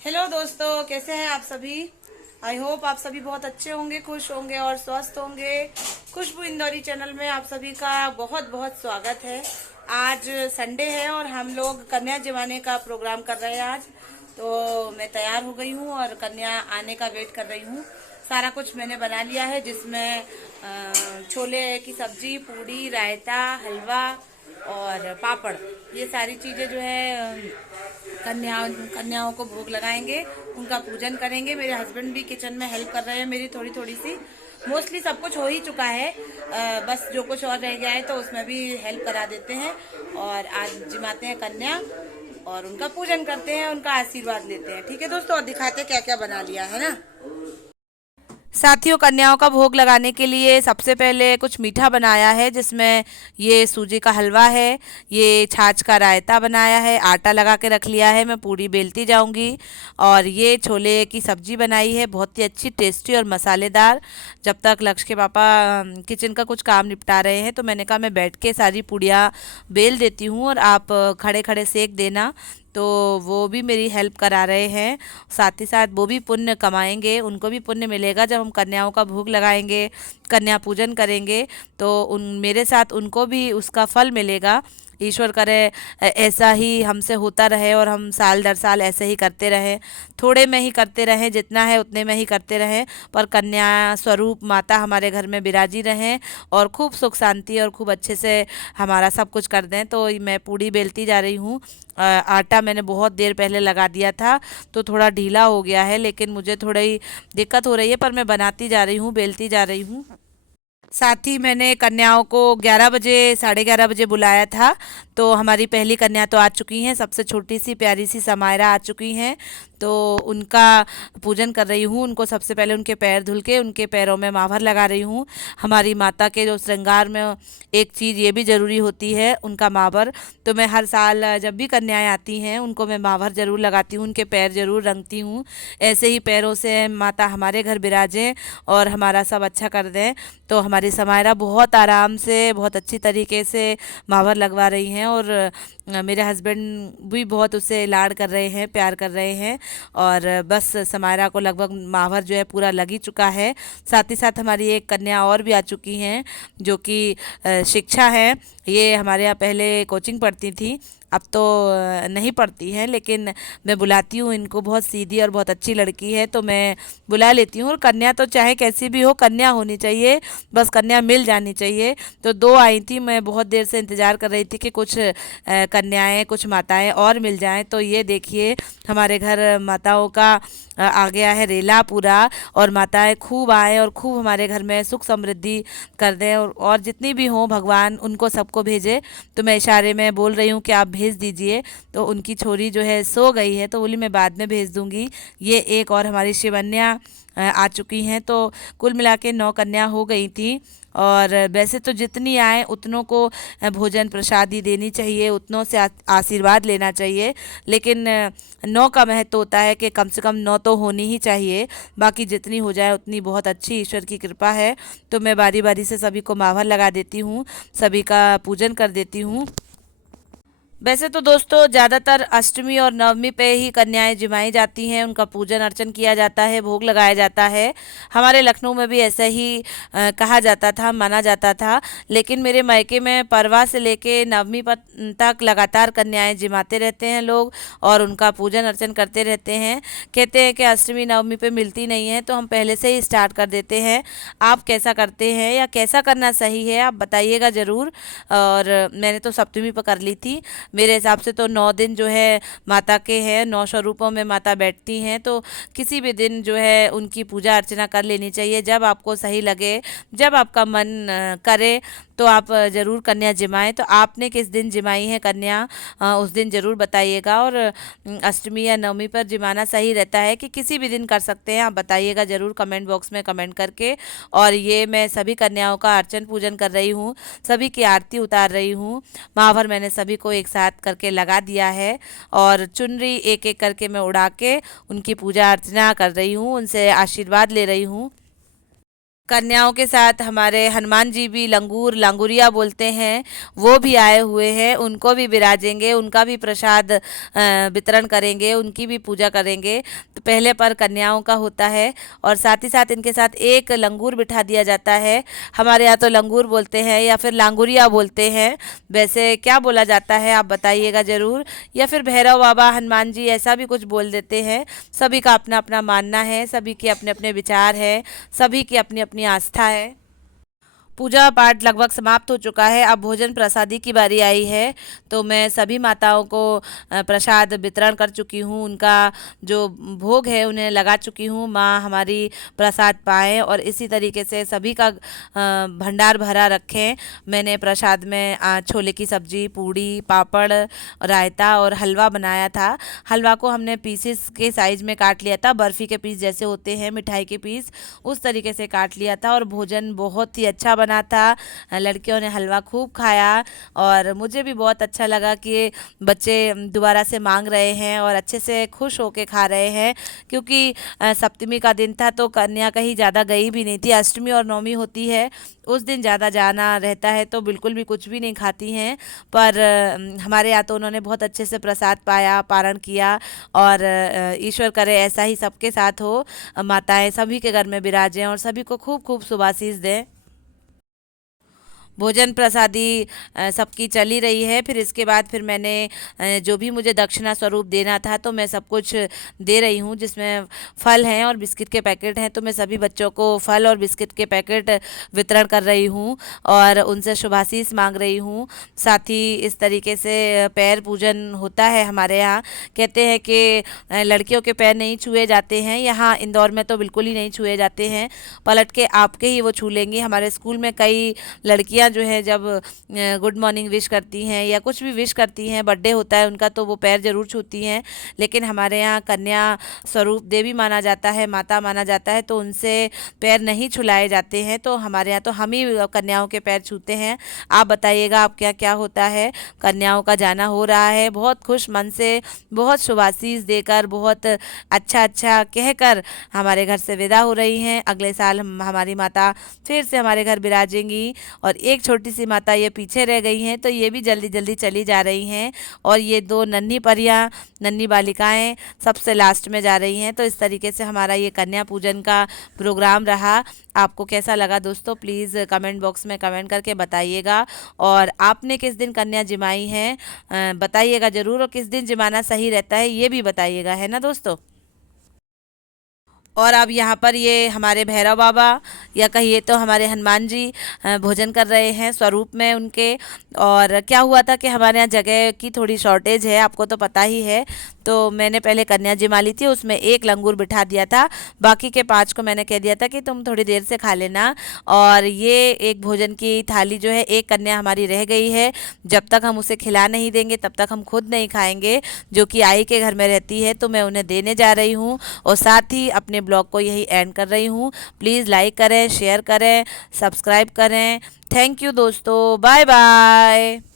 Hello दोस्तों, कैसे हैं आप सभी। आई होप आप सभी बहुत अच्छे होंगे, खुश होंगे और स्वस्थ होंगे। खुशबू इंदौरी चैनल में आप सभी का बहुत बहुत स्वागत है। आज संडे है और हम लोग कन्या जमाने का प्रोग्राम कर रहे हैं आज। तो मैं तैयार हो गई हूँ और कन्या आने का वेट कर रही हूँ। सारा कुछ मैंने बना लिया है, जिसमें छोले की सब्जी, पूड़ी, रायता, हलवा और पापड़, ये सारी चीजें जो है कन्याओं को भोग लगाएंगे, उनका पूजन करेंगे। मेरे हस्बैंड भी किचन में हेल्प कर रहे हैं मेरी थोड़ी थोड़ी सी। मोस्टली सब कुछ हो ही चुका है, बस जो कुछ और रह गया है तो उसमें भी हेल्प करा देते हैं। और आज जिमाते हैं कन्या और उनका पूजन करते हैं, उनका आशीर्वाद लेते हैं। ठीक है दोस्तों, और दिखाते हैं क्या क्या बना लिया है ना। साथियों, कन्याओं का भोग लगाने के लिए सबसे पहले कुछ मीठा बनाया है, जिसमें ये सूजी का हलवा है, ये छाछ का रायता बनाया है, आटा लगा के रख लिया है, मैं पूड़ी बेलती जाऊंगी। और ये छोले की सब्जी बनाई है, बहुत ही अच्छी, टेस्टी और मसालेदार। जब तक लक्ष्य के पापा किचन का कुछ काम निपटा रहे हैं तो मैंने कहा मैं बैठ के सारी पूड़ियाँ बेल देती हूँ और आप खड़े खड़े सेक देना। तो वो भी मेरी हेल्प करा रहे हैं। साथ ही साथ वो भी पुण्य कमाएंगे, उनको भी पुण्य मिलेगा जब हम कन्याओं का भोग लगाएंगे, कन्या पूजन करेंगे। तो उन मेरे साथ उनको भी उसका फल मिलेगा। ईश्वर करे ऐसा ही हमसे होता रहे और हम साल दर साल ऐसे ही करते रहें। थोड़े में ही करते रहें, जितना है उतने में ही करते रहें, पर कन्या स्वरूप माता हमारे घर में विराजी रहें और खूब सुख शांति और खूब अच्छे से हमारा सब कुछ कर दें। तो मैं पूड़ी बेलती जा रही हूँ। आटा मैंने बहुत देर पहले लगा दिया था तो थोड़ा ढीला हो गया है, लेकिन मुझे थोड़ी दिक्कत हो रही है, पर मैं बनाती जा रही हूँ, बेलती जा रही हूँ। साथ ही मैंने कन्याओं को 11 बजे, 11:30 बजे बुलाया था। तो हमारी पहली कन्या तो आ चुकी हैं, सबसे छोटी सी प्यारी सी समायरा आ चुकी हैं। तो उनका पूजन कर रही हूँ। उनको सबसे पहले उनके पैर धुल के उनके पैरों में मावर लगा रही हूँ। हमारी माता के जो श्रृंगार में एक चीज़ ये भी ज़रूरी होती है, उनका मावर। तो मैं हर साल जब भी कन्याएं आती हैं उनको मैं मावर ज़रूर लगाती हूँ, उनके पैर ज़रूर रंगती हूँ। ऐसे ही पैरों से माता हमारे घर विराजें और हमारा सब अच्छा कर दें। तो हमारी समायरा बहुत आराम से, बहुत अच्छी तरीके से मावर लगवा रही हैं और मेरे हस्बैंड भी बहुत उससे लाड कर रहे हैं, प्यार कर रहे हैं। और बस समायरा को लगभग मावर जो है पूरा लग ही चुका है। साथ ही साथ हमारी एक कन्या और भी आ चुकी हैं, जो कि शिक्षा है। ये हमारे यहाँ पहले कोचिंग पढ़ती थी, अब तो नहीं पढ़ती हैं, लेकिन मैं बुलाती हूँ इनको। बहुत सीधी और बहुत अच्छी लड़की है, तो मैं बुला लेती हूँ। और कन्या तो चाहे कैसी भी हो, कन्या होनी चाहिए, बस कन्या मिल जानी चाहिए। तो दो आई थी, मैं बहुत देर से इंतज़ार कर रही थी कि कुछ कन्याएं, कुछ माताएं और मिल जाएं। तो ये देखिए, हमारे घर माताओं का आ गया है रेला पूरा। और माताएं खूब आए और खूब हमारे घर में सुख समृद्धि कर दें, और जितनी भी हों भगवान उनको सबको भेजे। तो मैं इशारे में बोल रही हूँ कि आप भेज दीजिए। तो उनकी छोरी जो है सो गई है, तो बोली मैं बाद में भेज दूंगी। ये एक और हमारी शिवन्या आ चुकी हैं। तो कुल मिला के 9 कन्या हो गई थी। और वैसे तो जितनी आए उतनों को भोजन प्रसादी देनी चाहिए, उतनों से आशीर्वाद लेना चाहिए। लेकिन 9 का महत्व होता है कि कम से कम 9 तो होनी ही चाहिए। बाकी जितनी हो जाए उतनी बहुत अच्छी, ईश्वर की कृपा है। तो मैं बारी बारी से सभी को मावर लगा देती हूँ, सभी का पूजन कर देती हूँ। वैसे तो दोस्तों ज़्यादातर अष्टमी और नवमी पे ही कन्याएं जिमाई जाती हैं, उनका पूजन अर्चन किया जाता है, भोग लगाया जाता है। हमारे लखनऊ में भी ऐसा ही कहा जाता था, माना जाता था। लेकिन मेरे मायके में परवा से लेके नवमी तक लगातार कन्याएं जिमाते रहते हैं लोग, और उनका पूजन अर्चन करते रहते हैं। कहते हैं कि अष्टमी नवमी पे मिलती नहीं है, तो हम पहले से ही स्टार्ट कर देते हैं। आप कैसा करते हैं या कैसा करना सही है, आप बताइएगा ज़रूर। और मैंने तो सप्तमी पर कर ली थी। मेरे हिसाब से तो 9 दिन जो है माता के हैं, 9 स्वरूपों में माता बैठती हैं। तो किसी भी दिन जो है उनकी पूजा अर्चना कर लेनी चाहिए, जब आपको सही लगे, जब आपका मन करे। तो आप ज़रूर कन्या जिमाएं। तो आपने किस दिन जिमाई है कन्या, उस दिन ज़रूर बताइएगा। और अष्टमी या नवमी पर जिमाना सही रहता है कि किसी भी दिन कर सकते हैं, आप बताइएगा ज़रूर कमेंट बॉक्स में कमेंट करके। और ये मैं सभी कन्याओं का अर्चन पूजन कर रही हूँ, सभी की आरती उतार रही हूँ। महावर मैंने सभी को एक साथ करके लगा दिया है, और चुनरी एक एक करके मैं उड़ा के उनकी पूजा अर्चना कर रही हूँ, उनसे आशीर्वाद ले रही हूँ। कन्याओं के साथ हमारे हनुमान जी भी, लंगूर लांगुरिया बोलते हैं, वो भी आए हुए हैं। उनको भी विराजेंगे, उनका भी प्रसाद वितरण करेंगे, उनकी भी पूजा करेंगे। तो पहले पर कन्याओं का होता है और साथ ही साथ इनके साथ एक लंगूर बिठा दिया जाता है। हमारे यहाँ तो लंगूर बोलते हैं या फिर लांगुरिया बोलते हैं। वैसे क्या बोला जाता है आप बताइएगा ज़रूर, या फिर भैरव बाबा, हनुमान जी, ऐसा भी कुछ बोल देते हैं। सभी का अपना अपना मानना है, सभी के अपने अपने विचार हैं, सभी की अपनी अपनी आस्था है। पूजा पाठ लगभग समाप्त हो चुका है। अब भोजन प्रसादी की बारी आई है। तो मैं सभी माताओं को प्रसाद वितरण कर चुकी हूँ। उनका जो भोग है उन्हें लगा चुकी हूँ। माँ हमारी प्रसाद पाएँ और इसी तरीके से सभी का भंडार भरा रखें। मैंने प्रसाद में छोले की सब्जी, पूड़ी, पापड़, रायता और हलवा बनाया था। हलवा को हमने पीसेस के साइज़ में काट लिया था, बर्फ़ी के पीस जैसे होते हैं, मिठाई के पीस, उस तरीके से काट लिया था। और भोजन बहुत ही अच्छा बना था। लड़कियों ने हलवा खूब खाया और मुझे भी बहुत अच्छा लगा कि बच्चे दोबारा से मांग रहे हैं और अच्छे से खुश होके खा रहे हैं। क्योंकि सप्तमी का दिन था तो कन्या कहीं ज़्यादा गई भी नहीं थी। अष्टमी और नवमी होती है, उस दिन ज़्यादा जाना रहता है तो बिल्कुल भी कुछ भी नहीं खाती हैं। पर हमारे यहाँ तो उन्होंने बहुत अच्छे से प्रसाद पाया, पारण किया। और ईश्वर करे ऐसा ही सबके साथ हो, माताएं सभी के घर में विराजें और सभी को खूब खूब शुभाशीष दें। भोजन प्रसादी सबकी चली रही है। फिर इसके बाद फिर मैंने जो भी मुझे दक्षिणा स्वरूप देना था तो मैं सब कुछ दे रही हूँ, जिसमें फल हैं और बिस्किट के पैकेट हैं। तो मैं सभी बच्चों को फल और बिस्किट के पैकेट वितरण कर रही हूँ और उनसे शुभाशीष मांग रही हूँ। साथ ही इस तरीके से पैर पूजन होता है हमारे यहाँ। कहते हैं कि लड़कियों के पैर नहीं छुए जाते हैं, यहाँ इंदौर में तो बिल्कुल ही नहीं छुए जाते हैं। पलट के आपके ही वो छू लेंगी। हमारे स्कूल में कई लड़कियां जो है जब गुड मॉर्निंग विश करती हैं या कुछ भी विश करती हैं, बर्थडे होता है उनका, तो वो पैर जरूर छूती हैं। लेकिन हमारे यहाँ कन्या स्वरूप देवी माना जाता है, माता माना जाता है, तो उनसे पैर नहीं छुलाए जाते हैं। तो हमारे यहाँ तो हम ही कन्याओं के पैर छूते हैं। आप बताइएगा आप क्या क्या होता है। कन्याओं का जाना हो रहा है, बहुत खुश मन से, बहुत शुभाशीष देकर, बहुत अच्छा अच्छा कहकर हमारे घर से विदा हो रही हैं। अगले साल हमारी माता फिर से हमारे घर विराजेंगी। और एक छोटी सी माता ये पीछे रह गई हैं, तो ये भी जल्दी जल्दी चली जा रही हैं। और ये दो नन्ही परियां, नन्ही बालिकाएं सबसे लास्ट में जा रही हैं। तो इस तरीके से हमारा ये कन्या पूजन का प्रोग्राम रहा। आपको कैसा लगा दोस्तों, प्लीज़ कमेंट बॉक्स में कमेंट करके बताइएगा। और आपने किस दिन कन्या जिमाई है बताइएगा ज़रूर, और किस दिन जिमाना सही रहता है ये भी बताइएगा, है ना दोस्तों। और अब यहाँ पर ये हमारे भैरव बाबा या कहिए तो हमारे हनुमान जी भोजन कर रहे हैं स्वरूप में उनके। और क्या हुआ था कि हमारे यहाँ जगह की थोड़ी शॉर्टेज है, आपको तो पता ही है। तो मैंने पहले कन्या जिमा ली थी, उसमें एक लंगूर बिठा दिया था, बाकी के 5 को मैंने कह दिया था कि तुम थोड़ी देर से खा लेना। और ये एक भोजन की थाली जो है, एक कन्या हमारी रह गई है। जब तक हम उसे खिला नहीं देंगे तब तक हम खुद नहीं खाएंगे, जो कि आई के घर में रहती है। तो मैं उन्हें देने जा रही हूँ और साथ ही अपने ब्लॉग को यही एंड कर रही हूँ। प्लीज़ लाइक करें, शेयर करें, सब्सक्राइब करें। थैंक यू दोस्तों, बाय बाय।